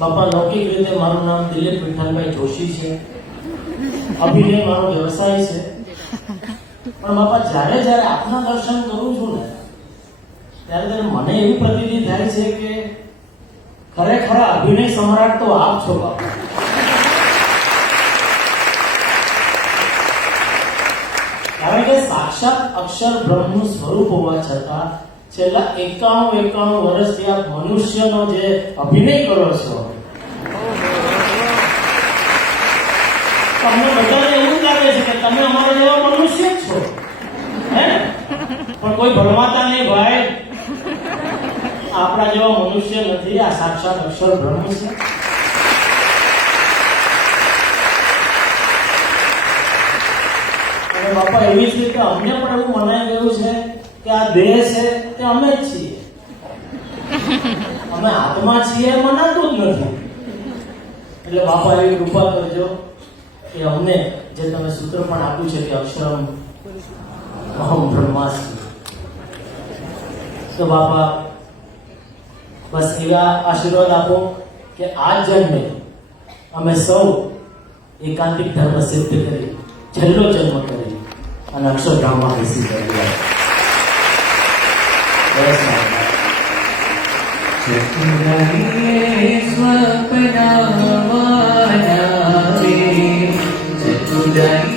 બાપા લૌકિક રીતે મારું નામ દિલીપ વિઠ્ઠલભાઈ જોશી છે, અભિનય મારો વ્યવસાય છે, પણ બાપા જ્યારે જ્યારે આપના દર્શન કરું છું ને ત્યારે મને એવી પ્રતીતિ થાય છે કે ખરેખર અભિનય સમ્રાટ તો આપ છો બાપા. કારણ કે સાક્ષાત અક્ષર બ્રહ્મનું સ્વરૂપ હોવા છતાં છેલ્લા 91 વર્ષથી આપ મનુષ્યનો જે અભિનય કરો છો, તમને બધાને એવું લાગે છે કે તમે અમારા જેવા મનુષ્ય જ છો, હે? પણ કોઈ ભરમાતા નહીં ભાઈ, આપણા જેવા મનુષ્ય નથી, આ સાક્ષાત અક્ષર બ્રહ્મ છે. અને બાપા એવી જ રીતે અમને પણ એવું મનાઈ ગયું છે કે આ દેહ છે તે અમે જ છીએ, અમે આત્મા છીએ મનાતું જ નથી. એટલે બાપા એવી કૃપા કરજો કે અમને જે તમે સૂત્ર પણ આપ્યું છે કે અક્ષરમ અહમ બ્રહ્માસ્મિ, તો બાપા બસ એવા આશીર્વાદ આપો કે આ જન્મે અમે સૌ એકાંતિક ધર્મ સિદ્ધ કરી છેલ્લો જન્મ કરી અને અક્ષરધામમાં બેસી ગયા. સ્વપ્ન ચતુરાઈ